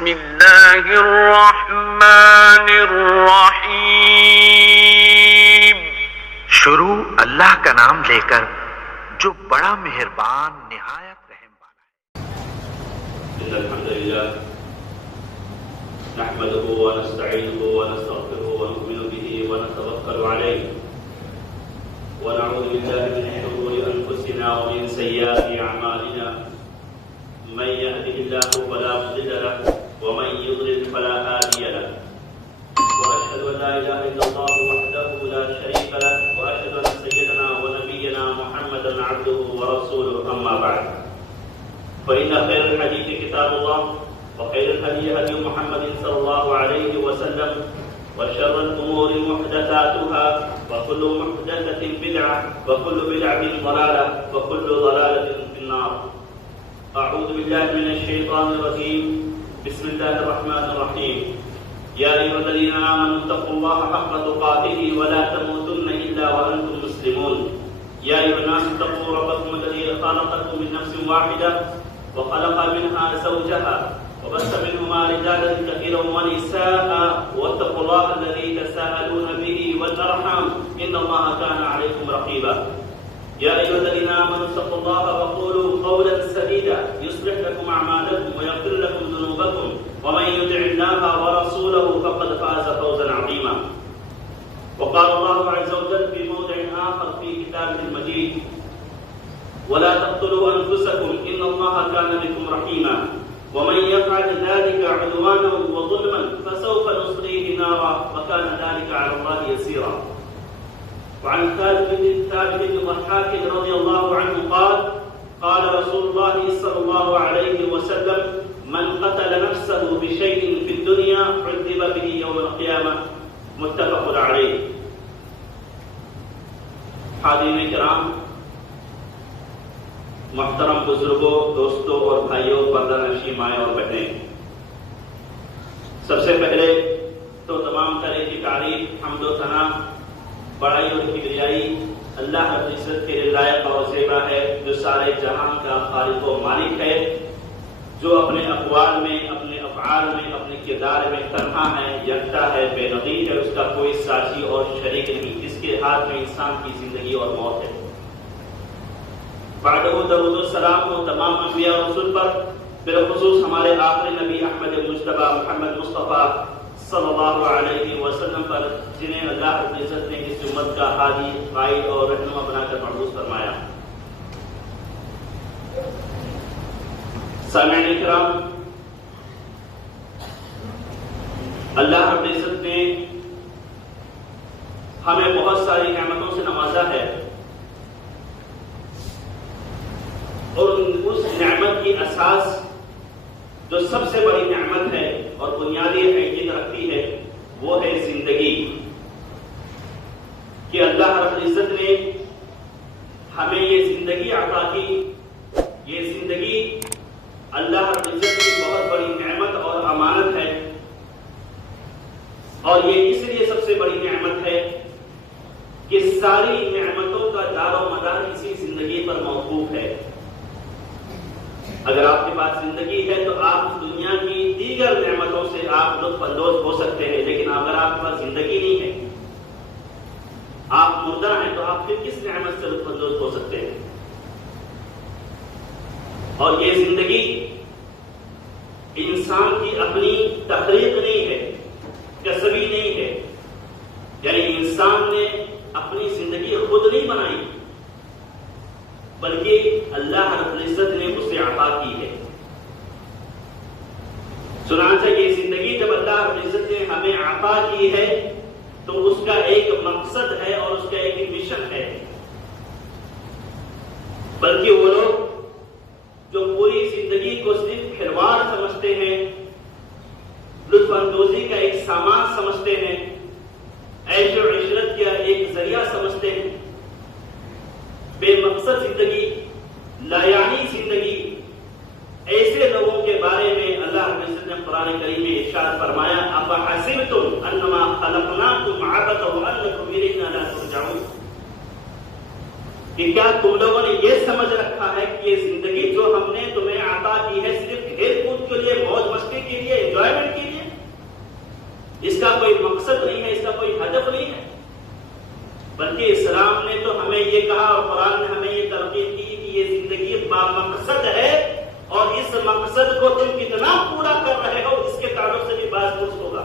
بسم اللہ الرحمن الرحیم. شروع اللہ کا نام لے کر جو بڑا مہربان نہایت رحم والا ہے. ان الحمد للہ نحمده ونستعینه ونستغفره ونؤمن به ونتوکل علیہ ونعوذ باللہ من شرور انفسنا ومن سیئات اعمالنا من يهده الله فلا مضل له ومن يضلل فلا هادي له واشهد ان لا اله الا الله وحده لا شريك له واشهد ان سيدنا ونبينا محمدا عبده ورسوله اما بعد فان خير الحديث كتاب الله وخير الهدي هدي محمد صلى الله عليه وسلم وشر الامور محدثاتها وكل محدثه بدعه وكل بدعه ضلاله وكل ضلاله في النار. أعوذ بالله من الشيطان الرجيم. بسم الله الرحمن الرحيم. يا أيها الذين آمنوا اتقوا الله حق تقاته ولا تموتن إلا وأنتم مسلمون. يا أيها الناس اتقوا ربكم الذي خلقكم من نفس واحدة وخلق منها زوجها وبث منهما رجالا كثيرا ونساء واتقوا الله الذي تساءلون به والأرحام إن الله كان عليكم رقيبا. يا أيها الذين آمنوا اتقوا الله وقولوا قولا سديدا يصلح لكم أعمالكم ويغفر لكم ذنوبكم ومن يطع الله ورسوله فقد فاز فوزا عظيما. وقال الله عز وجل في موضع آخر في كتابه المجيد ولا تقتلوا أنفسكم إن الله كان بكم رحيما ومن يفعل ذلك عدوانا وظلما فسوف نصليه نارا وكان ذلك على الله يسيرا. وعن ثابت بن ضحاك رضي الله عنه قال قال رسول الله صلى الله عليه وسلم من قتل نفسه بشيء في الدنيا عذب به يوم القيامة متفق عليه. حاضرین کرام، محترم بزرگوں، دوستوں اور بھائیوں، پردہ نشین مائیں اور بہنیں، سب سے پہلے تو تمام طرح کی تعریف، حمد و ثنا، بڑائی اور کبریائی اللہ رب العزت کے لائق اور زیبا ہے، جو سارے جہان کا خالق و مالک ہے، جو اپنے اقوال میں، اپنے افعال میں، اپنے کردار میں تنہا ہے، یکتا ہے، بے نظیر ہے، اس کا کوئی ساتھی اور شریک نہیں، جس کے ہاتھ میں انسان کی زندگی اور موت ہے. بعدہ درود و سلام ہو تمام انبیاء اور رسول پر، بالخصوص ہمارے آخری نبی احمد مجتبی محمد مصطفیٰ صلی اللہ علیہ وسلم پر، جنہیں اللہ رب العزت نے اس امت کا ہادی، قائد اور رہنما بنا کر مبعوث فرمایا. سامعین کرام، اللہ رب العزت نے ہمیں بہت ساری نعمتوں سے نوازا ہے، اور اس نعمت کی اساس جو سب سے بڑی نعمت ہے اور بنیادی حیثیت رکھتی ہے وہ ہے زندگی. کہ اللہ رب العزت نے ہمیں یہ زندگی عطا کی. یہ زندگی اللہ رب العزت کی بہت بڑی نعمت اور امانت ہے، اور یہ اس لیے سب سے بڑی نعمت ہے کہ ساری نعمتوں کا دار و مدار اسی زندگی پر موقوف ہے. اگر آپ کے پاس زندگی ہے تو آپ دنیا کی دیگر نعمتوں سے آپ لطف اندوز ہو سکتے ہیں، لیکن اگر آپ کے پاس زندگی نہیں ہے، آپ مردہ ہیں، تو آپ پھر کس نعمت سے لطف اندوز ہو سکتے ہیں؟ اور یہ زندگی انسان کی اپنی تخلیق نہیں ہے، کسبی نہیں ہے، یعنی انسان نے اپنی زندگی خود نہیں بنائی، بلکہ اللہ رب العزت نے اسے عطا کی ہے. چنانچہ یہ زندگی جب اللہ رب العزت نے ہمیں عطا کی ہے تو اس کا ایک مقصد ہے اور اس کا ایک مشن ہے. بلکہ وہ لوگ جو پوری زندگی کو صرف کھلواڑ سمجھتے ہیں، لطف اندوزی کا ایک سامان سمجھتے ہیں، عیش و عشرت کا ایک ذریعہ سمجھتے ہیں، بے مقصد زندگی، لایعنی زندگی، ایسے لوگوں کے بارے میں اللہ رب العزت نے قرآن کریم میں ارشاد فرمایا افحسبتم انما خلقناکم عبثا وانکم الینا لا ترجعون. کہ کیا تم لوگوں نے یہ سمجھ رکھا ہے کہ یہ زندگی جو ہم نے تمہیں عطا کی ہے صرف کھیل کود کے لیے، موج مستی کے لیے، کہا اور قرآن نے ہمیں یہ تلقین کی کہ یہ زندگی مقصد ہے اور اس مقصد کو تم کتنا پورا کر رہے ہو اس کے تعلق سے بھی باز پرس ہوگا.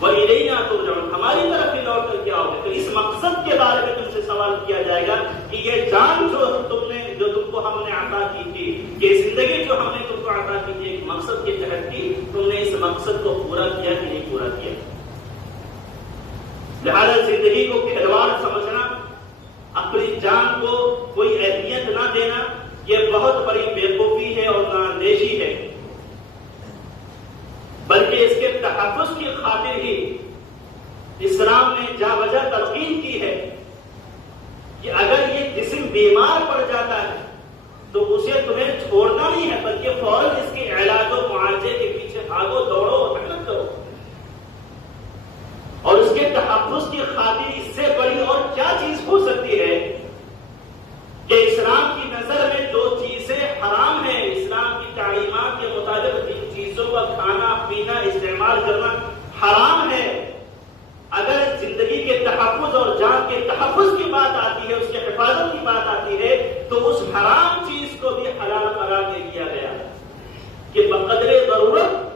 وَإِلَيْنَا تُرْجَعُونَ ہماری طرف ہی لوٹ کر کیا ہوگا. تو اس مقصد کے بارے میں تم سے سوال کیا جائے گا کہ یہ جان جو تم کو ہم نے عطا کی تھی، یہ زندگی جو ہم نے تم کو عطا کی تھی ایک مقصد کے تحت کی، تم نے اس مقصد کو پورا کیا کہ نہیں پورا کیا. لہذا زندگی کو کھلواڑ سمجھنا، اپنی جان کو کوئی اہمیت نہ دینا، یہ بہت بڑی بیوقوفی ہے اور نااندیشی ہے. بلکہ اس کے تحفظ کی خاطر ہی اسلام نے جا وجہ تلقین کی ہے کہ اگر یہ جسم بیمار پڑ جاتا ہے تو اسے تمہیں چھوڑنا نہیں ہے، بلکہ فوراً اس کے علاج و معالجے کے پیچھے بھاگو، دوڑو اور محنت کرو. اور اس کے تحفظ کی خاطر اس سے بڑی اور کیا چیز ہو سکتی ہے کہ اسلام کی نظر میں جو چیزیں حرام ہیں، اسلام کی تعلیمات کے مطابق جن چیزوں کا کھانا پینا استعمال کرنا حرام ہے، اگر زندگی کے تحفظ اور جان کے تحفظ کی بات آتی ہے، اس کے حفاظت کی بات آتی ہے، تو اس حرام چیز کو بھی حلال قرار دے دیا گیا کہ بقدر ضرورت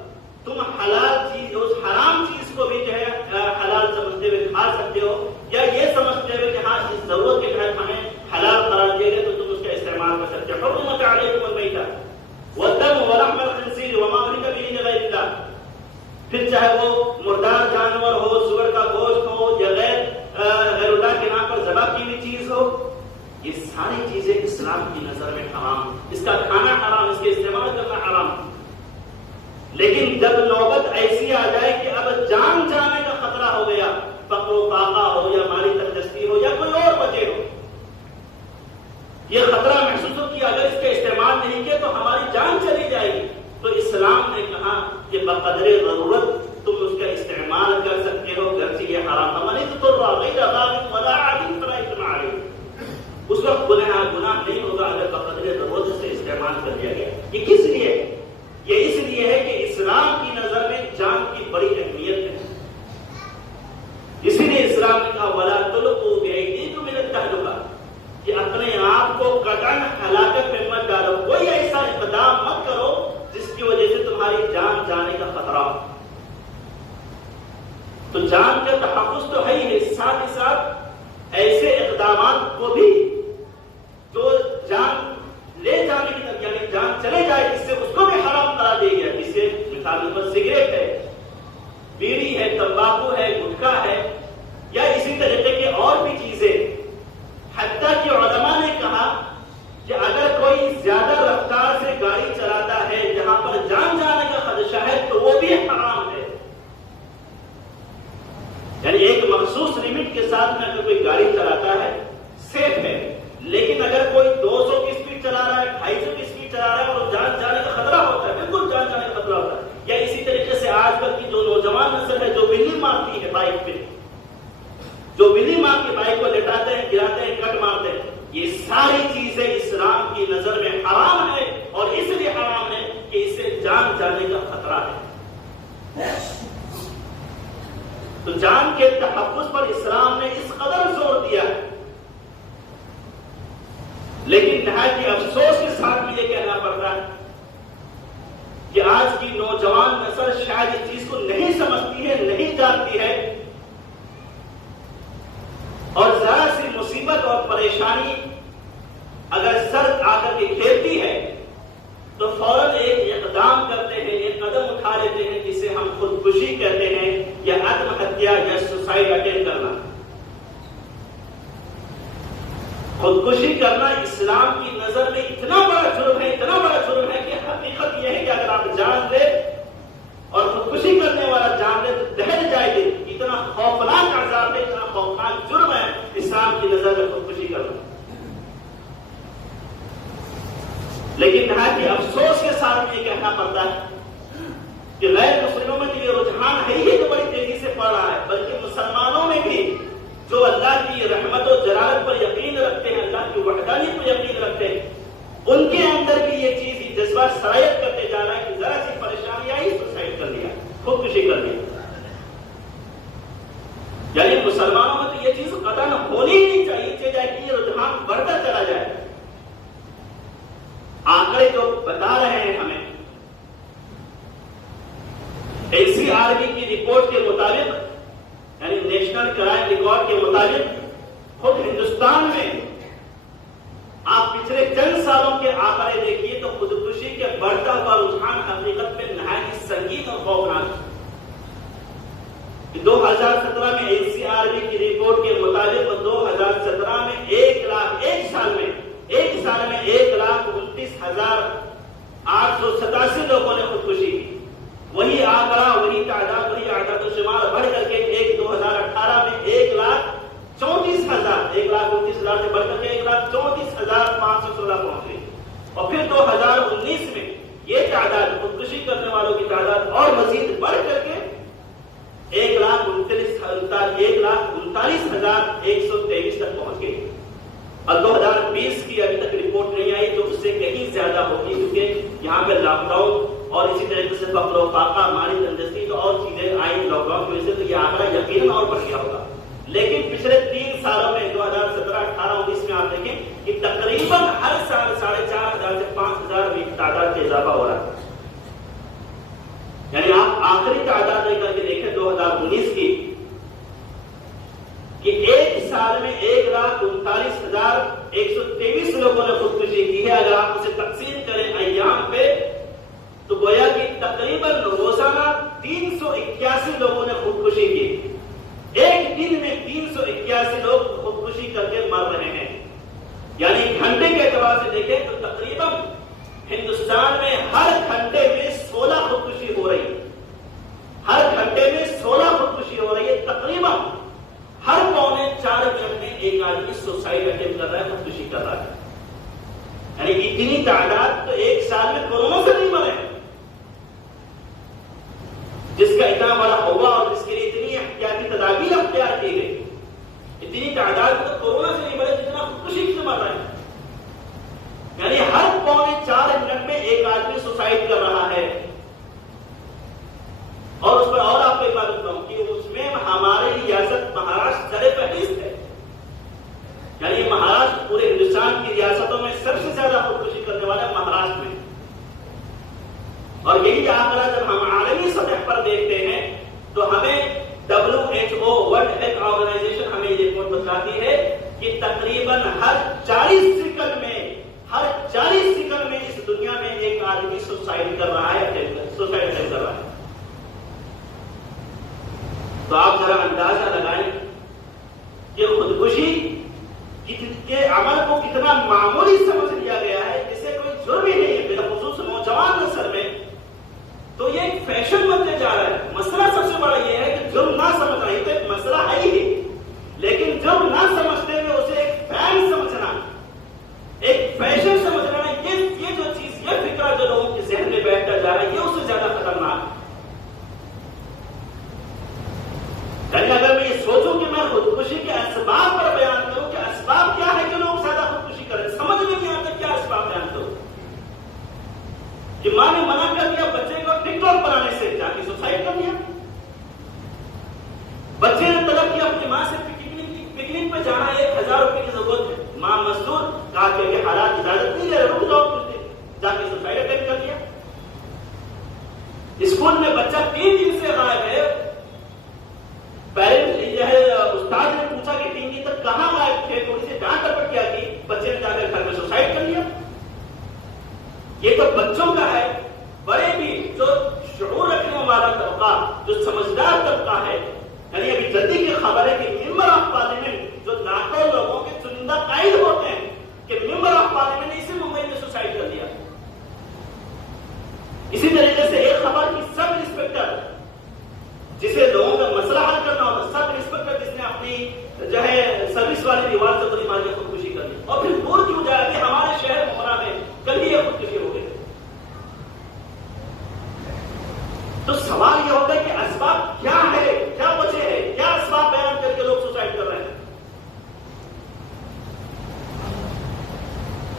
تم حلال چیز، اس حرام چیز کو بھی جو ہے حلال سمجھتے ہوئے کھا سکتے ہو، یا یہ سمجھتے ہوئے کہ ہاں اس ضرورت کے تحت ہمیں حلال قرار دے گئے تو تم اس کا استعمال کر سکتے ہو. حرمت علیکم المیتۃ والدم ولحم الخنزیر وما اہل به لغیر اللہ. پھر چاہے وہ مردار جانور ہو، سور کا گوشت ہو، یا غیر اللہ کے نام پر ذبح کی ہوئی چیز ہو، یہ ساری چیزیں اسلام کی نظر میں حرام. اس کا کھانا حرام، اس کے استعمال کرنا حرام. لیکن جب نوبت ایسی آ جائے کہ اب جان جانے کا خطرہ ہو گیا، فقر و فاقہ ہو یا مالی تندرستی ہو یا کوئی اور وجہ ہو، یہ خطرہ محسوس ہو کہ اگر اس کا استعمال نہیں کیا تو ہماری جان چلی جائے گی، تو اسلام نے کہا کہ بقدر ضرورت تم اس کا استعمال کر سکتے ہو، گرچہ یہ حرام. ہماری تو غیر باغ ولا عادی فلا اثم علیہ، اس کا گناہ نہیں ہوگا اگر بقدر ضرورت سے استعمال کر دیا گیا. یہ کس لیے؟ یہ اس لیے ہے کہ اسلام کی نظر میں جان کی بڑی اہمیت ہے. اسی لیے اسلام نے کہا ولا تلقوا بأیدیکم الی التہلکہ، کہ اپنے آپ کو قطعاً ہلاکت میں مت ڈالو، کوئی ایسا اقدام مت کرو جس کی وجہ سے تمہاری جان جانے کا خطرہ ہو. تو جان کا تحفظ تو ہے ہی، ساتھ ہی ساتھ ایسے اقدامات کو بھی جو جان لے جانے کی طرف، یعنی جان چلے جائے جس سے اس کو بھی حرام قرار دیا گیا، جس سے مثال پر سگریٹ ہے، بیڑی ہے، تمباکو ہے، گٹکا ہے، یا اسی طریقے کی اور بھی چیزیں. حتیٰ کہ علماء نے کہا کہ اگر کوئی زیادہ رفتار سے گاڑی چلاتا ہے جہاں پر جان جانے کا خدشہ ہے تو وہ بھی حرام ہے. یعنی ایک مخصوص لمٹ کے ساتھ میں اگر کوئی گاڑی چلاتا ہے سیف ہے، لیکن اگر کوئی 200 کی اسپیڈ چلا رہا ہے، 250 کی اسپیڈ چلا رہا ہے اور جان جانے کا خطرہ ہوتا ہے، بالکل جان جانے کا خطرہ ہوتا ہے. یا اسی طریقے سے آج کل کی جو نوجوان نسل ہے جو بلی مارتی ہے بائک پہ، جو بلی مار کے بائک کو لٹاتے ہیں، گراتے ہیں، کٹ مارتے ہیں، یہ ساری چیزیں اسلام کی نظر میں حرام ہے، اور اس لیے حرام ہے کہ اس سے جان جانے کا خطرہ ہے. تو جان کے تحفظ پر اسلام نے اس قدر زور دیا ہے. لیکن نہایت ہی افسوس کے ساتھ بھی یہ کہنا پڑتا ہے کہ آج کی نوجوان نسل شاید اس چیز کو نہیں سمجھتی ہے، نہیں جانتی ہے، اور ذرا سی مصیبت اور پریشانی اگر سر آ کر کے گھیرتی ہے تو فوراً ایک اقدام کرتے ہیں، ایک قدم اٹھا لیتے ہیں جسے ہم خودکشی کہتے ہیں، یا آتم ہتیا یا سوسائڈ اٹیمپٹ کرنا. خودکشی کرنا اسلام کی نظر میں اتنا بڑا جرم ہے، اتنا بڑا جرم ہے کہ حقیقت یہ ہے کہ اگر آپ جان لے اور خودکشی کرنے والا جان لے تو دہل جائے گی. اتنا خوفناک عذاب ہے، اتنا خوفناک جرم ہے اسلام کی نظر میں خودکشی کرنا. لیکن نہایت ہی افسوس کے ساتھ یہ کہنا پڑتا ہے کہ غیر مسلموں میں یہ رجحان ہے ہی جو بڑی تیزی سے بڑھ رہا ہے، بلکہ مسلمانوں میں بھی جو اللہ کی رحمت و جلالت پر یقین رکھتے ہیں، اللہ کی وحدانیت پر یقین رکھتے ہیں، ان کے اندر بھی یہ چیز جذبہ سرایت کرتے جا رہا ہے کہ ذرا سی پریشانی آئی سوسائڈ کر لیا، خودکشی کر لیا. یعنی مسلمانوں میں تو یہ چیز قطعاً ہونی ہی نہیں چاہیے، رپورٹ کے مطابق یعنی نیشنل کرائم ریکارڈ کے مطابق خود ہندوستان میں آپ پچھلے چند سالوں کے آنکڑے دیکھیے تو خودکشی کے بڑھتا ہوا رجحان حقیقت میں نہایت ہی سنگین اور خوفناک ہے۔ 2017 میں NCRB کی رپورٹ کے مطابق 2017 میں ایک سال میں 1,29,887 لوگوں نے خودکشی کی۔ وہی آنکڑا وہی تعداد وہی اعداد و شمار بڑھ کر کے 2018 میں 1,34,000 1,29,000 سے بڑھ کر کے 1,34,516 پہنچ گئی، اور پھر 2019 میں یہ تعداد خودکشی کرنے والوں کی تعداد اور مزید بڑھ کر کے 1,39,123 تک پہنچ گئی، اور 2020 کی ابھی تک رپورٹ نہیں آئی جو اس سے کہیں زیادہ ہوگی، کیونکہ یہاں پہ لاک ڈاؤن اور اسی طریقے سے فقر و فاقہ، مالی تندرستی تو اور چیزیں آئی لاک ڈاؤن کی وجہ سے، تو یہ آنکڑا یقیناً اور بڑھ گیا ہوگا۔ لیکن پچھلے 3 سالوں میں 2017، 18، 19 میں آپ دیکھیں کہ تقریباً ہر سال 4,500 سے 5,000 کی تعداد میں اضافہ ہو رہا ہے۔ یعنی آپ آخری تعداد لے کر کے دیکھیں 2019 کی کہ ایک سال میں 1,39,123 لوگوں نے خودکشی کی ہے۔ اگر آپ اسے تقسیم کریں ایام پہ تو گویا کہ تقریباً روزانہ 381 لوگوں نے خودکشی کی۔ ایک دن میں 381 لوگ خودکشی کر کے مر رہے ہیں، یعنی گھنٹے کے اعتبار سے دیکھیں تو تقریباً ہندوستان میں ہر گھنٹے میں 16 خودکشی ہو رہی ہے، ہر گھنٹے میں 16 خودکشی ہو رہی ہے، تقریباً ہر 3.25 منٹ میں ایک آدمی سوسائڈ اٹیمپٹ کر رہا ہے، خودکشی کر رہا ہے۔ یعنی اتنی تعداد تو ایک سال میں کورونا سے نہیں مرے، جس کا اتنا بڑا ہوا اور جس کے لیے اتنی احتیاطی تدابیر اختیار کی گئی، اتنی تعداد تو کورونا سے نہیں مرے جتنا خودکشی سے مر رہا ہے۔ یعنی ہر 3.25 منٹ میں ایک آدمی سوسائڈ کر رہا ہے، اور اس پر اور آپ کو ایک بات بتاؤں کہ اس میں ہماری ریاست مہاراشٹر سر فہرست ہے، یعنی مہاراشٹر پورے ہندوستان کی ریاستوں میں سب سے زیادہ خودکشی کرنے والا ہے مہاراشٹر میں، اور یہی آنکڑا جب ہم عالمی سطح پر دیکھتے ہیں تو ہمیں WHO ورلڈ ہیلتھ آرگنائزیشن ہمیں یہ رپورٹ بتاتی ہے کہ تقریباً ہر 40 سیکنڈ میں اس دنیا میں ایک آدمی سوسائڈ کر رہا ہے، سوسائڈ اٹیمپٹ کر رہا ہے۔ تو آپ ذرا اندازہ لگائیں کہ خودکشی کے عمل کو کتنا معمولی سمجھ لیا گیا ہے، جسے کوئی جرم ہی نہیں ہے، بالخصوص نوجوان نسل میں تو یہ ایک فیشن بنتے جا رہا ہے۔ مسئلہ سب سے بڑا یہ ہے کہ جرم نہ سمجھنا، یہ تو ایک مسئلہ ہے ہی، لیکن جرم نہ سمجھتے ہوئے اسے ایک فین سمجھنا، ایک فیشن سمجھنا، یہ جو چیز، یہ فکرہ جو لوگوں کے ذہن میں بیٹھتا جا رہا ہے، یہ اس سے زیادہ خطرناک ہے۔ یعنی اگر میں یہ سوچوں کہ میں خودکشی کے اسباب پر بیان کروں کہ اسباب کیا ہے کہ لوگ زیادہ خودکشی کریں، سمجھ میں نہیں آتا کیا اسباب بیان کروں۔ کہ ماں نے منع کر دیا بچے کو ٹک ٹاک بنانے سے، جا کے سوسائڈ کر دیا۔ بچے نے طلب کیا اپنی ماں سے پکنک پہ جانا، 1,000 روپے کی ضرورت ہے، ماں مزدور، کہا کہ حالات اجازت نہیں دے رہے، رک جاؤ، جا کے سوسائڈ اٹیمپٹ کر دیا۔ اسکول میں بچہ 3 دن سے غائب ہے، پیرنٹ جو ہے استاد نے پوچھا کہ 3 دن تک کہاں غائب تھے، تھوڑی سی ڈانٹ ڈپٹ کیا کی، بچے نے جا کر گھر میں سوسائڈ کر لیا۔ یہ تو بچوں کا ہے، بڑے بھی جو شعور رکھنے والا طبقہ، جو سمجھدار طبقہ ہے، یعنی ابھی جلدی کی خبر ہے کہ ممبر آف پارلیمنٹ جو لاکھوں لوگوں کے چنندہ قائد ہوتے ہیں کہ ممبر آف پارلیمنٹ نے اسی ممبئی میں سوسائڈ کر لیا۔ اسی طریقے سے ایک خبر کی سب انسپیکٹر جسے لوگوں کا مسئلہ حل کرنا ہوتا، سب انسپیکٹر جس نے اپنی جو ہے سروس والی دیوار سے گولی مار کے خودکشی کر لی، اور پھر دور کیوں جائے کہ ہمارے شہر مہرا میں کل ہی یہ خودکشی ہو گئی۔ تو سوال یہ ہوتا ہے کہ اسباب کیا ہے، کیا وجہ ہے، کیا اسباب بیان کر کے لوگ سوسائڈ کر رہے ہیں۔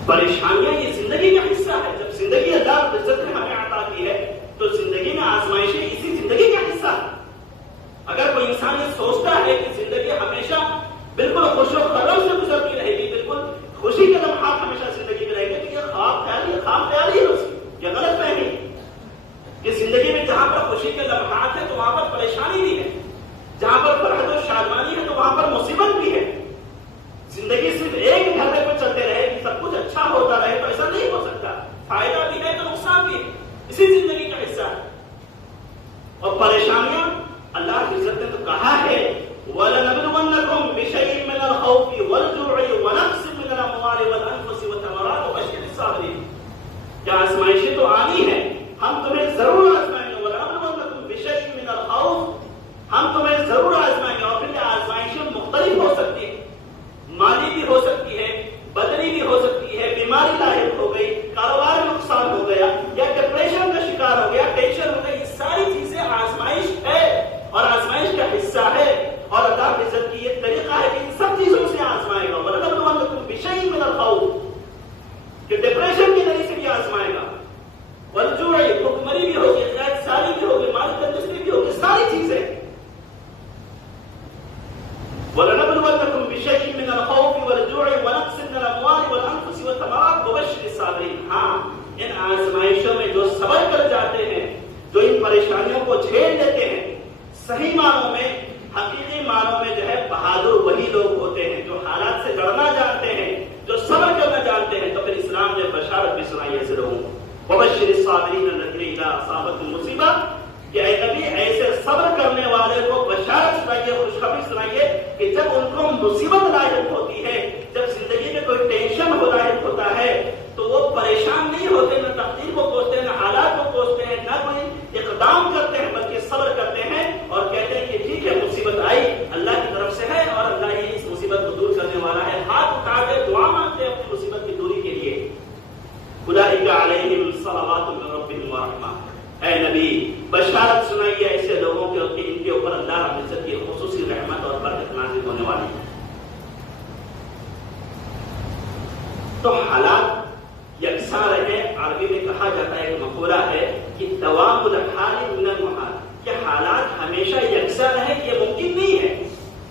پریشانیاں یہ زندگی کا حصہ ہے، جب زندگی اللہ رب العزت نے ہمیں عطا کی ہے تو زندگی میں آزمائشیں اسی زندگی کا حصہ ہے۔ اگر کوئی انسان یہ سوچتا ہے کہ زندگی ہمیشہ بالکل خوش و خرم سے گزرتی رہے گی، بالکل خوشی کے لمحات ہمیشہ زندگی میں رہیں گے، تو یہ خواب خیال ہے اس کی، یہ غلط فہمی کہ زندگی میں جہاں پر خوشی کے لمحات ہیں تو وہاں پر پریشانی حصہ ہے. اور پریشانیاں اللہ کی عزت نے تو کہا ہے وَلَنَبْلُوَنَّكُمْ بِشَيْءٍ مِّنَ الْخَوْفِ وَالْجُوعِ وَنَقْصٍ مِّنَ الْأَمْوَالِ وَالْأَنفُسِ وَالثَّمَرَاتِ وَبَشِّرِ الصَّابِرِينَ. کیا آزمائشیں تو آنی ہیں، ہم تمہیں ضرور آزمائیں گے. وَلَنَبْلُوَنَّكُمْ بِشَيْءٍ مِّنَ الْخَوْفِ، ہم تمہیں ضرور آزمائیں گے. اور پھر یہ آزمائشیں مختلف ہو سکتی ہیں، مالی بھی ہو سکتی ہے، بدنی بھی ہو سکتی ہے، بیماری لاحق ہو گئی، کاروبار میں نقصان ہو گیا، یا ڈپریشن کا شکار ہو گیا، ٹینشن ہو گئی. یہ ساری چیزیں آزمائش ہے اور آزمائش کا حصہ ہے. اور اللہ کی عزت کی یہ طریقہ ہے کہ ان سب چیزوں سے آزمائے گا. وَلَنَبْلُوَنَّكُمْ بِشَيْءٍ مِّنَ الْخَوْفِ، کہ ڈپریشن کے ذریعے سے بھی آزمائے گا. وَالْجُوعِ، بھوکمری بھی ہوگی، غیر ساری بھی ہوگی، مالی تندرستی بھی ہوگی، ساری چیزیں. وَلَنَبْلُوَنَّكُمْ بِشَيْءٍ مِّنَ الْخَوْفِ وَالْجُوعِ وَنَقْصٍ مِّنَ الْأَمْوَالِ وَالْأَنفُسِ وَالثَّمَرَاتِ وَبَشِّرِ الصَّابِرِينَ. ہاں، ان آزمائشوں میں جو صبر کر جاتے ہیں، جو ان پریشانیوں کو جھیل لیتے ہیں، صحیح معنوں میں، حقیقی معنوں میں جو ہے بہادر وہی لوگ ہوتے ہیں جو حالات سے لڑنا جانتے ہیں، جو صبر کرنا جانتے ہیں. تو پھر اسلام نے بشارت بھی سنائی ایسے لوگوں کو. وَبَشِّرِ الصَّابِرِينَ الَّذِينَ إِذَا أَصَابَتْهُمْ مُصِيبَةٌ، کہ اے نبی ایسے صبر کرنے والے کو بشارت سنائیے، خوشخبری سنائیے کہ جب ان کو مصیبت لاحق ہوتی ہے، جب زندگی میں کوئی ٹینشن لاحق ہوتا ہے، تو وہ پریشان نہیں ہوتے، نہ تقدیر کو کوستے ہیں، نہ حالات کو کوستے ہیں، نہ کوئی اقدام کرتے ہیں، بلکہ صبر کرتے ہیں اور کہتے ہیں کہ ٹھیک ہے، مصیبت آئی اللہ کی طرف سے ہے اور اللہ ہی اس مصیبت کو دور کرنے والا ہے. ہاتھ اٹھا کے دعا مانگتے ہیں اپنی مصیبت کی دوری کے لیے. اولئک علیہم صلوات من ربہم ورحمہ. اے نبی بشارت سنائیے ایسے لوگوں کے کہ ان کے اوپر اللہ رب العزت کی خصوصی رحمت اور برکت نازل ہونے والی ہے. تو حالات یکساں رہے. عربی میں کہا جاتا ہے، ایک مقولہ ہے کہ دوام الحال من المحال، کہ حالات ہمیشہ یکساں رہے یہ ممکن نہیں ہے.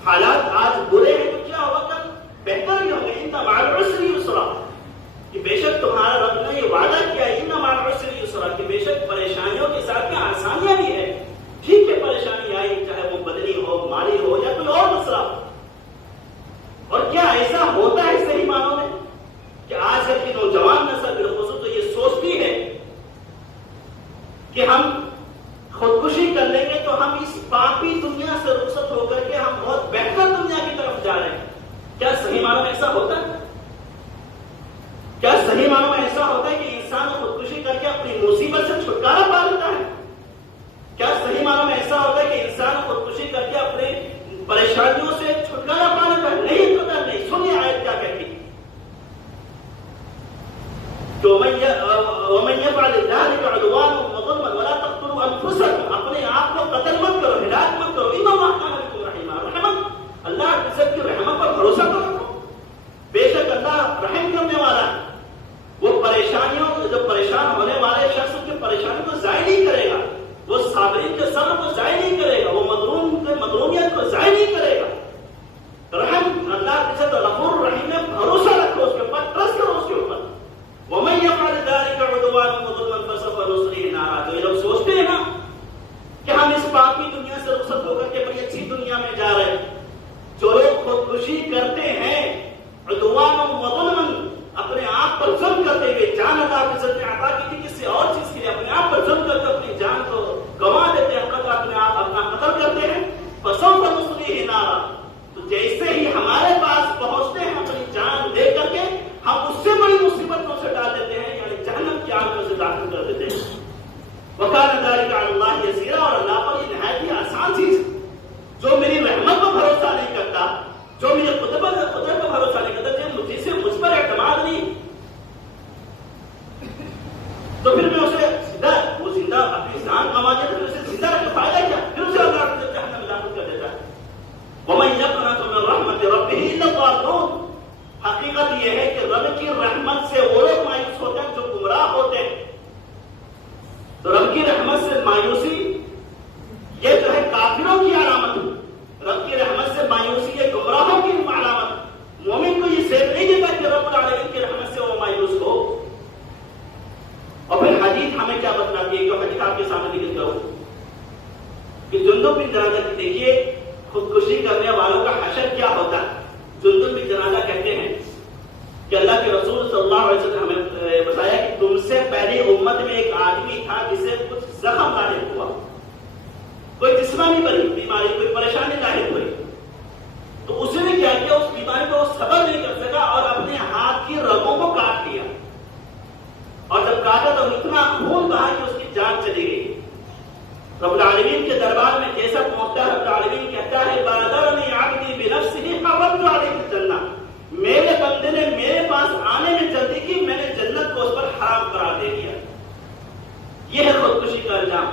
حالات آج برے ہیں تو کیا ہوگا کل بہتر ہی ہوگا. ان مع العسر یسرا، کہ بے شک تمہارا رب نے یہ وعدہ کیا ہے، ان مع العسر یسرا، کہ بے شک پریشانیوں کے ساتھ میں آسانیاں بھی ہے. ٹھیک ہے، پریشانی آئی چاہے وہ بدنی ہو، مالی ہو، یا کوئی اور مسئلہ ہو. اور کیا ایسا ہوتا ہے صحیح معنوں میں کہ آج کل کی نوجوان نسل بالخصوص تو یہ سوچتی ہے کہ ہم خودکشی کر لیں گے تو ہم اس پاپی دنیا سے رخصت ہو کر کے ہم بہت بہتر دنیا کی طرف جا رہے ہیں. کیا صحیح معنوں میں ایسا ہوتا ہے؟ کیا صحیح معنوں میں ایسا ہوتا ہے کہ انسان خودکشی کر کے اپنی مصیبت سے چھٹکارا پا لیتا ہے؟ کیا صحیح معنوں میں ایسا ہوتا ہے کہ انسان خودکشی کر کے اپنے پریشانیوں سے چھٹکارا پا لیتا ہے؟ نہیں پتا. نہیں. سنیے آیت کیا کہتی ہے. وَمَن يَفْعَلْ ذَلِكَ عُدْوَانًا وَظُلْمًا وَلَا تَقْتُلُوا أَنفُسَكُمْ، اپنے آپ کو قتل مت کرو، ہلاک مت کرو. إِنَّ اللَّهَ كَانَ بِكُمْ رَحِيمًا. رحمت، اللہ کی عزت کی رحمت پر بھروسہ کرو. بے شک اللہ رحم کرنے والا ہے. وہ پریشانیوں جو پریشان ہونے والے شخص کی پریشانی کو ضائع نہیں کرے گا، وہ صابرین کے صبر کو ضائع نہیں کرے گا، وہ مظلوم کے مظلومیت کو ضائع نہیں کرے گا. رحم اللہ کی عزت غفور رحیم میں بھروسہ رکھو، اس کے اوپر ٹرسٹ کرو اس کے اوپر. وَمَن يَفْعَلْ ذَلِكَ عُدْوَانًا وَظُلْمًا فَسَوْفَ نُصْلِيهِ نَارًا. جو یہ لوگ سوچتے ہیں نا کہ ہم اس پاکی دنیا سے رخصت ہو کر کے بڑی اچھی دنیا میں جا رہے ہیں، جو لوگ خودکشی کرتے ہیں عدوانًا وظلمًا، اپنے آپ پر ظلم کرتے ہوئے، جان اللہ کی عزت نے عطا کی تھی کسی اور چیز کے لیے، اپنے آپ پر ظلم کرتے اپنی جان کو گنوا دیتے ہیں، قتل اپنے آپ اپنا قتل کرتے ہیں. فَسَوْفَ نُصْلِيهِ نَارًا. تو جیسے ہی ہمارے پاس پہنچتے ہیں اپنی جان دے کر کے ہم اس سے بڑی مصیبتوں سے ڈال دیتے ہیں، یعنی جہنم کی آگ میں سے داخل کر دیتے ہیں. وَكَانَ ذَلِكَ عَلَى اللَّهِ يَسِيرًا. اور اللہ پر یہ نہایت ہی آسان چیز ہے. جو میری رحمت پر بھروسہ نہیں کرتا، جو میرے قدرت پر بھروسہ نہیں کرتا، جسے مجھ پر اعتماد نہیں، تو پھر میں اسے وہ زندہ اپنی جان گنوا دیتا، پھر اسے زندہ رکھ کے فائدہ کیا؟ پھر اسے اللہ جہنم میں داخل کر دیتا ہے. وَمَن يَقْنَطُ مِن رَحْمَةِ رَبِّهِ إِلَّا الضَّالُّونَ. حقیقت یہ ہے کہ رب کی رحمت سے وہ لوگ مایوس ہوتے ہیں جو گمراہ ہوتے ہیں. تو رب کی رحمت سے مایوسی یہ جو ہے کافروں کی علامت ہے. رب کی رحمت سے مایوسی یہ گمراہوں کی علامت. مومن کو یہ سیب نہیں دیتا کہ رب العالمین کی رحمت سے وہ مایوس ہو. اور پھر حدیث ہمیں کیا بتلاتی ہے، جو حدیث آپ کے سامنے بھی لکھتا ہوں کہ جندب بن جنادہ کی دیکھیے خودکشی کرنے والوں کا حشر کیا ہوتا ہے. جندب بن جنادہ کہتے ہیں کہ اللہ کے رسول صلی اللہ علیہ وسلم نے ہمیں بتایا کہ تم سے پہلی امت میں ایک آدمی تھا جسے کچھ زخم جسمانی بیماری کوئی پریشانی لاحق ہوئی تو اس نے کیا کیا، اس بیماری کو صبر نہیں کر سکا اور اپنے ہاتھ کی رگوں کو کاٹ لیا، اور جب کاٹا تو اتنا خون بہا کہ اس کی جان چلی گئی۔ رب العالمین کے دربار میں جیسا پہنچتا ہے، رب العالمین کہتا ہے بادرنی عبدی بنفسہ حرمت علیہ الجنہ، میرے بندے نے میرے پاس آنے میں جلدی کی، میں نے جنت کو اس پر حرام قرار دے دیا۔ یہ ہے خودکشی کا انجام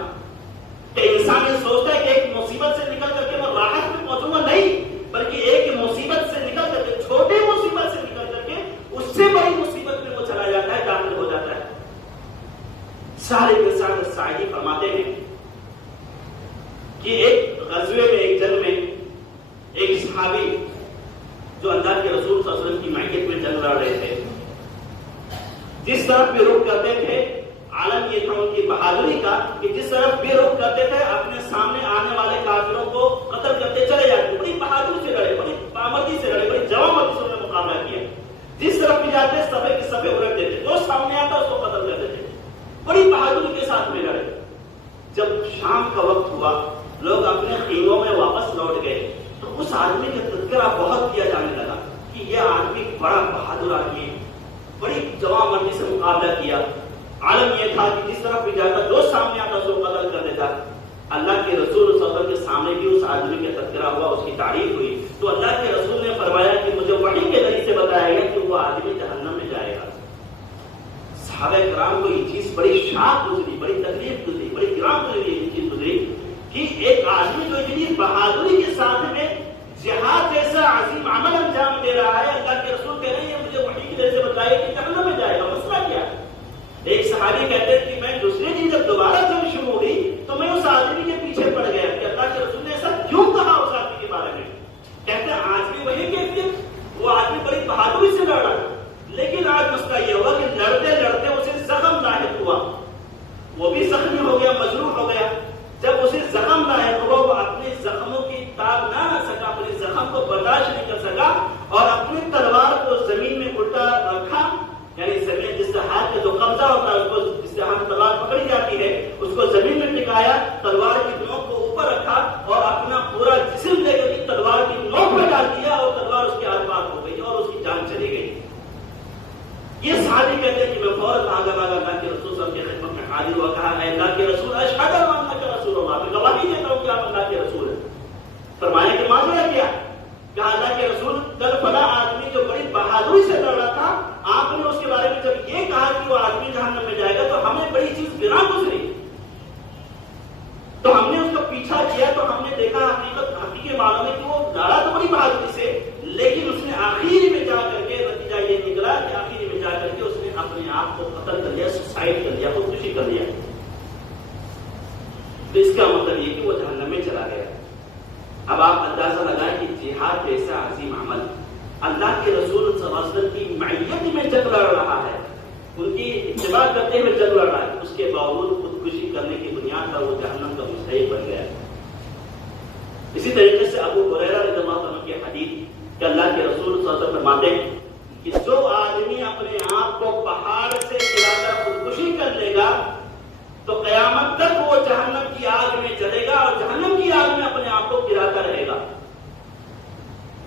کہ انسان یہ سوچتا ہے کہ ایک مصیبت سے نکل کر کے میں راحت میں پہنچوں گا، نہیں، بلکہ ایک مصیبت سے نکل کر کے، چھوٹی مصیبت سے نکل کر کے اس سے بڑی مصیبت میں وہ چلا جاتا ہے، داخل ہو جاتا ہے۔ سارے کے ساتھ سعدی فرماتے ہیں کہ ایک غزوے میں، ایک جنگ میں، ایک صحابی جو اللہ کے رسول صلی اللہ علیہ وسلم کی معیت میں جنگ لڑ رہے تھے، جس طرف بھی رخ کرتے تھے، عالم یہ تھا ان کی بہادری کا کہ جس طرف بھی رخ کرتے تھے اپنے سامنے آنے والے کافروں کو قتل کرتے چلے جاتے، بڑی بہادری سے لڑے، بڑی بامردی سے لڑے، بڑی جوامردی سے انہوں نے مقابلہ کیا۔ جس طرف بھی جاتے صفے کی صفے الٹ دیتے، جو سامنے آتا اس کو قتل کر دیتے، بڑی بہادری کے ساتھ میں لڑے۔ جب شام کا وقت ہوا، لوگ اپنے خیموں میں واپس لوٹ گئے تو اس آدمی کا تذکرہ بہت کیا جانے لگا کہ یہ آدمی بڑا بہادر آدمی ہے، بڑی جوامردی سے مقابلہ کیا۔ عالم یہ تھا کہ جس طرف بھی جاتا، جو سامنے آتا اس کو قتل کر دیتا۔ اللہ کے رسول صلی اللہ علیہ وسلم کے سامنے بھی اس آدمی کا تذکرہ ہوا، اس کی تعریف ہوئی، تو اللہ کے رسول نے فرمایا کہ مجھے وحی کے ذریعے سے بتایا گیا کہ وہ آدمی جہنم میں جائے گا۔ صحابہ کرام کو یہ چیز بڑی شاق گزری، بڑی تکلیف گزری، بڑی گرام گزری، یہ چیز گزری کہ ایک آدمی جو اتنی بہادری کے ساتھ میں جہاد جیسا عظیم عمل انجام دے رہا ہے، اللہ کے رسول کہہ رہے ہیں مجھے وحی کی وجہ سے بتایا کہ جہنم میں جائے گا۔ مسئلہ کیا؟ ایک صحابی کہتے ہیں کہ میں دوسرے دن جب دوبارہ جنگ شروع ہوئی تو میں اس آدمی کے پیچھے پڑ گیا کہ اللہ کے رسول نے ایسا کیوں کہا اس آدمی کے بارے میں۔ کہتے ہیں آج بھی وہی کیفیت، وہ آدمی بڑی بہادری سے لڑ رہا، لیکن آج مسئلہ یہ ہوا کہ لڑتے لڑتے اسے زخم لاحق ہوا، وہ بھی زخمی ہو گیا، مجروح ہو گیا۔ جب اسے زخم لاحق ہوا، وہ اپنے زخموں کی تاب نہ سکا، اپنے زخم کو برداشت نہیں کر سکا اور اپنی تلوار کو زمین میں الٹا رکھا، یعنی زمین جس سے ہاتھ کا جو قبضہ ہوتا ہے اس کو، جس سے ہاتھ تلوار پکڑی جاتی ہے، اس کو زمین میں ٹکایا، تلوار کی نوک کو اوپر رکھا اور اپنا پورا جسم لے کر تلوار کی نوک میں ڈال دیا اور تلوار اس کے آر پار ہو گئی اور اس کی جان چلی گئی۔ یہ صحابی کہتے ہیں کہ میں فوراً بھاگا اللہ کے رسول صلی اللہ علیہ وسلم کی خدمت میں حاضر ہوا، کہا اے اللہ کے رسول اشہد ان انک رسول اللہ، میں گواہی دیتا ہوں کہ آپ اللہ کے رسول ہیں۔ فرمایا کہ معذرہ کیا؟ کہا اللہ کے رسول کل فلاں آدمی جو بڑی بہادری سے لڑ رہا تھا، آپ نے اس کے بارے میں جب یہ کہا کہ وہ آدمی جہنم میں جائے گا تو ہمیں بڑی چیز گراں گزری، تو ہم نے اس کا پیچھا کیا تو ہم نے دیکھا حقیقی معنوں میں کہ وہ لڑا تو بڑی بہادری سے، لیکن اس نے آخری میں جا کر کے نتیجہ یہ نکلا کہ آخری میں جا کر کے اس نے اپنے آپ کو قتل کر لیا، سوسائڈ کر لیا، خودکشی کر لیا۔ تو اس کا مطلب یہ کہ وہ جہنم میں چلا گیا۔ اب آپ اندازہ لگائیں کہ جہاد جیسا عظیم عمل اللہ کے رسول صلی اللہ علیہ وسلم کی معیت میں جنگ لڑ رہا ہے، ان کی اتباع کرتے ہوئے جنگ لڑ رہا ہے، اس کے باوجود خودکشی کرنے کی بنیاد پر وہ جہنم کا مستحق بن گیا۔ اسی طریقے سے ابو ہریرہ رضی اللہ عنہ کی حدیث کہ اللہ کے رسول صلی اللہ علیہ وسلم فرماتے ہیں کہ جو آدمی اپنے آپ کو پہاڑ سے گرا کر خودکشی کر لے گا تو قیامت تک وہ جہنم کی آگ میں جلے گا اور جہنم کی آگ میں اپنے آپ کو گراتا رہے گا۔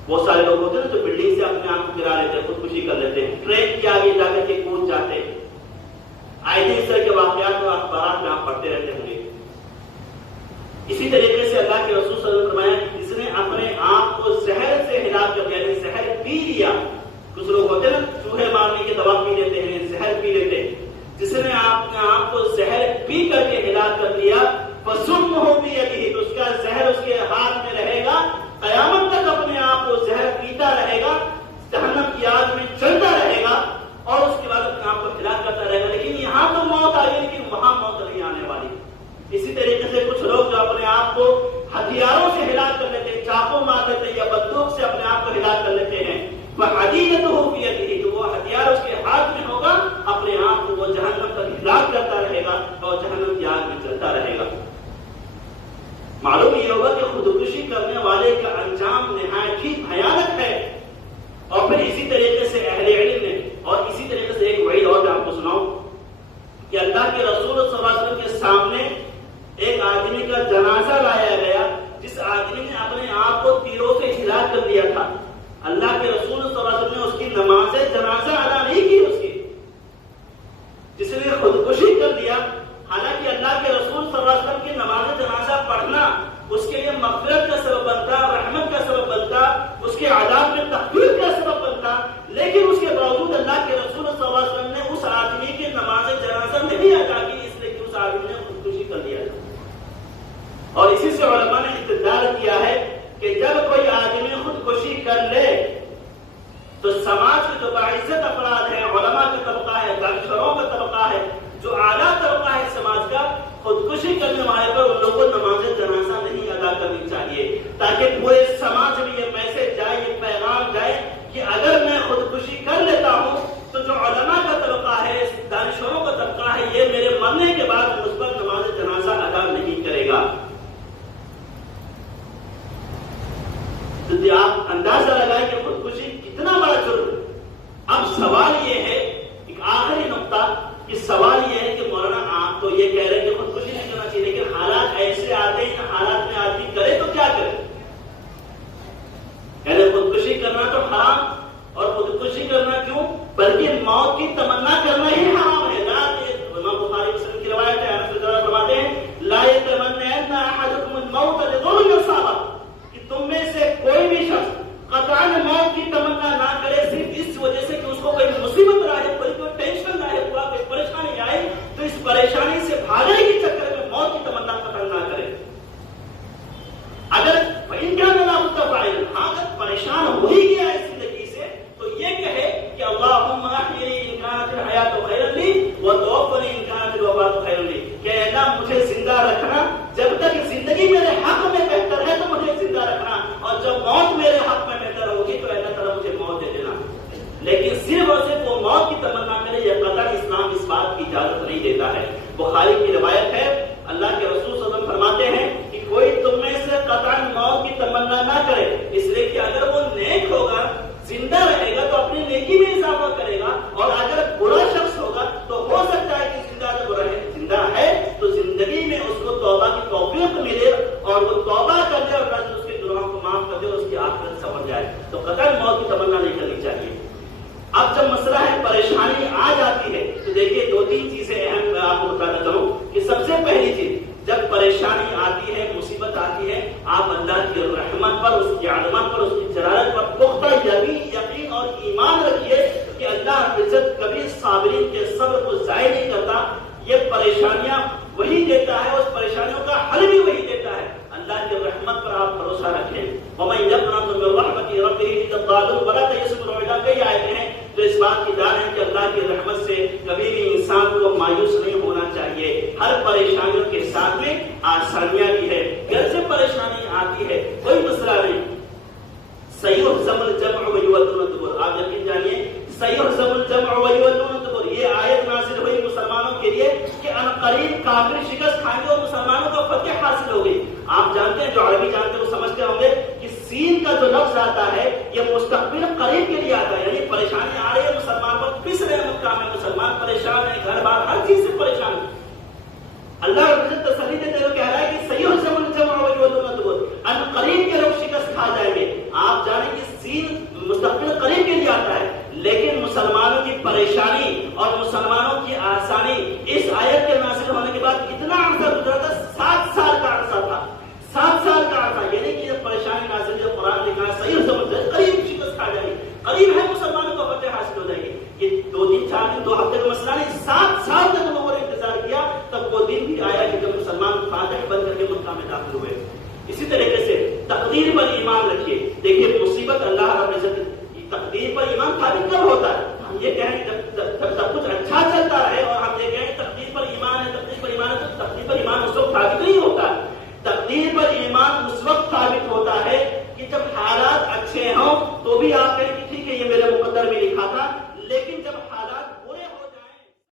بہت سارے لوگ ہوتے ہیں جو بلڈنگ سے اپنے آپ کو گرا لیتے ہیں، خودکشی کر لیتے ہیں، ٹرین کے آگے جا کر کے کود جاتے ہیں۔ آئے دن اس طرح کے واقعات اور اخبارات میں آپ پڑھتے رہتے ہوں گے۔ اسی طریقے سے اللہ کے رسول صلی اللہ علیہ وسلم نے فرمایا کہ جس نے اپنے آپ کو زہر سے ہلاک کر دیا، یعنی زہر پی لیا، کچھ لوگ ہوتے ہیں نا چوہے مارنے کی دوا پی لیتے ہیں، زہر پی لیتے ہیں، جس نے اپنے آپ کو زہر پی کر کے ہلاک کر دیا، فسمہ بیدہ، تو اس کا زہر اس کے ہاتھ میں رہے گا، قیامت تک اپنے آپ کو زہر پیتا رہے گا، جہنم کی آگ میں جلتا رہے گا اور اس کے بعد اپنے آپ کو ہلاک کرتا رہے گا۔ لیکن یہاں تو موت آئی، لیکن وہاں موت نہیں آنے والی۔ اسی طریقے سے کچھ لوگ جو اپنے آپ کو ہتھیاروں سے ہلاک کر لیتے ہیں، چاقو مار لیتے ہیں یا بندوق سے اپنے آپ کو ہلاک کر لیتے ہیں، فحدیدتہ فی یدہ، تو وہ ہتھیار اس کے ہاتھ میں ہوگا، اپنے آپ کو وہ جہنم تک ہلاک کرتا رہے گا اور جہنم کی آگ میں جلتا رہے گا۔ معلوم یہ ہوگا کہ خودکشی کرنے والے کا انجام نہایت ہی بھیانک ہے۔ اور پھر اسی طریقے سے اہل علم نے، اور اسی طریقے سے ایک وعید اور میں آپ کو سناؤں کہ اللہ کے رسول صلی اللہ علیہ وسلم کے سامنے ایک آدمی کا جنازہ لایا گیا اس کے لیے مغفرت کا سبب بنتا، رحمت کا سبب بنتا، اس کے عذاب میں تخفیف کا سبب بنتا، لیکن اس کے باوجود اللہ کے رسول صلی اللہ علیہ وسلم نے اس آدمی کی نماز جنازہ نہیں ادا کی، اس لیے کہ اس آدمی نے خودکشی کر لیا تھا۔ اور اسی سے علماء نے استدلال کیا ہے کہ جب کوئی آدمی خودکشی کر لے تو سماج کے جو باعزت افراد ہیں، علماء کا طبقہ ہے، دانشوروں کا طبقہ ہے، جو اعلیٰ طبقہ ہے سماج کا، خودکشی کرنے والے پر ان لوگوں کو نماز جنازہ نہیں ادا کرنی چاہیے، تاکہ پورے سماج میں یہ میسج جائے، یہ پیغام جائے کہ اگر میں خودکشی کر لیتا ہوں تو جو علماء کا طبقہ ہے، دانشوروں کا طبقہ ہے، یہ میرے مرنے کے بعد مجھ پر نماز جنازہ ادا نہیں کرے گا۔ تو آپ اندازہ لگائیں کہ خودکشی کتنا بڑا جرم ہے۔ اب سوال یہ ہے، ایک آخری نقطہ، کہ سوال یہ ہے کہ مولانا آپ تو یہ کہہ رہے ہیں کہ خودکشی نہیں کرنا چاہیے، لیکن حالات ایسے آتے ہیں کہ حالات میں آدمی کرے تو کیا کرے؟ یعنی خودکشی کرنا تو حرام، اور خودکشی کرنا کیوں؟ بلکہ موت کی تمنا کرنا ہی حرام ہے۔ امام بخاری مسلم کی روایت ہے، انس رضی اللہ عنہ فرماتے ہیں لا یتمنین احدکم الموت لضر یصابہ، کہ تم میں سے کوئی بھی شخص قطعاً موت کی تمنا نہ کرے صرف اس وجہ سے کہ اس کو کوئی مصیبت آئے، کوئی ٹینشن آئے، کوئی پریشانی آئے تو اس پریشانی سے بھاگنے کے چکر میں موت کی تمنا قطعاً نہ کرے۔ اگر اگر پریشان ہو ہی گیا ہے زندگی سے تو یہ کہے کہ اللہم احیینی ان کانت الحیات خیرا لی وتوفنی ان کانت الوفات خیرا لی، کہ اللہ مجھے زندہ رکھنا، جب تک زندگی میرے حق میں بہتر ہے تو مجھے زندہ رکھنا، اور جب موت میرے حق میں بہتر ہوگی تو اللہ تعالیٰ مجھے موت دے دینا۔ لیکن صرف اور صرف وہ موت کی تمنا کرے، یہ قطعاً اسلام اس بات کی اجازت نہیں دیتا ہے۔ بخاری کی روایت ہے، اللہ کے رسول صلی اللہ علیہ وسلم فرماتے ہیں کہ کوئی تم میں سے قطعاً موت کی تمنا نہ کرے، اس لیے کہ اگر وہ نیک ہوگا، زندہ رہے گا تو اپنی نیکی میں اضافہ کرے گا، اور اگر برا شخص ہوگا تو ہو سکتا ہے کہ زندہ ہے تو زندگی میں اس کو توبہ کی توفیق ملے اور وہ توبہ کر دے اور اللہ اس کے گناہوں کو معاف کر دے اور اس کی آخرت سنور جائے، تو قطعاً موت کی تمنا نہیں کرنی چاہیے۔ اب جب مسئلہ ہے پریشانی آ جاتی ہے تو دیکھیے دو تین چیزیں اہم میں آپ کو بتانا چاہوں کہ سب سے پہلی چیز، جب پریشانی آتی ہے، مصیبت آتی ہے، آپ اللہ کی رحمت پر، اس کی عظمت پر، اس کی جلالت پر پختہ یقین اور ایمان رکھیے کہ اللہ عزت کبھی صابرین کے صبر کو ضائع نہیں کرتا، یہ پریشانیاں وہی دیتا ہے، اس پریشانیوں کا حل بھی وہی دیتا ہے۔ اللہ کی رحمت پر آپ بھروسہ رکھیں۔ وَمَن يَقْنَطُ مِن رَحْمَةِ رَبِّهِ إِلَّا الضَّالُّونَ وَلَا تَيْأَسُوا مِن رَوْحِ اللَّهِ، کئی آیتیں ہیں جو اس بات کی دان ہے کہ اللہ کی رحمت سے کبھی بھی انسان کو مایوس نہیں ہونا چاہیے۔ ہر پریشانیوں کے ساتھ میں آسانیاں بھی ہے، گھر سے پریشانی آتی ہے کوئی مسئلہ نہیں، سَيُهْزَمُ الْجَمْعُ وَيُوَلُّونَ الدُّبُرَ، آپ یقین جانیے سَيُهْزَمُ الْجَمْعُ وَيُوَلُّونَ الدُّبُرَ، یہ آیت نازل ہوئی مسلمانوں کے لیے کہ عنقریب کافر شکست کھائیں گے اور مسلمانوں کو فتح حاصل ہوگی۔ آپ جانتے ہیں، جو عربی جانتے ہیں وہ سمجھتے ہوں گے کہ سین کا جو لفظ آتا ہے یہ مستقبل قریب کے لیے آتا ہے، یعنی پریشانی آ رہی ہے، مسلمان پر پس رہے مقام ہے، مسلمان پریشان ہے، گھر بار ہر چیز سے پریشان ہے۔ اللہ رب العزت تسلی دیتے ہوئے کہہ رہا ہے کہ سَيُهْزَمُ الْجَمْعُ وَيُوَلُّونَ الدُّبُرَ، عنقریب کے لوگ شکست کھا جائیں گے۔ آپ جانیں کہ سین مستقبل قریب کے لیے آتا ہے، لیکن مسلمانوں کی پریشانی اور مسلمانوں کی آسانی اس آیت کے نازل ہونے کے بعد کتنا عرصہ گزرا تھا؟ 7 سال کا عرصہ تھا، 7 سال کا عرصہ، یعنی کہ جب پریشانی نازل جو قرآن لکھا ہے صحیح سمجھ جائے، قریب شکست کھا جائے گی، قریب ہے مسلمانوں کو فتح حاصل ہو جائے گی۔ یہ 2 دن 4 دن 2 ہفتے کا مسئلہ نہیں، 7 سال تک لوگوں نے انتظار کیا، تب وہ دن بھی آیا کہ جب مسلمان فاتح بن کر کے مکہ میں داخل ہوئے۔ اسی طریقے سے تقدیر پر ایمان رکھیے۔ دیکھیے مصیبت اللہ رب العزت، تقدیر پر ایمان ثابت کب ہوتا ہے؟ ہم یہ کہیں جب سب کچھ اچھا چلتا رہے اور ہم یہ کہیں تقدیر پر ایمان ہے، تقدیر پر ایمان ہے، تو تقدیر پر ایمان اس وقت ثابت نہیں ہوتا ہے۔ تقدیر پر ایمان اس وقت ثابت ہوتا ہے کہ جب حالات اچھے ہوں تو بھی آپ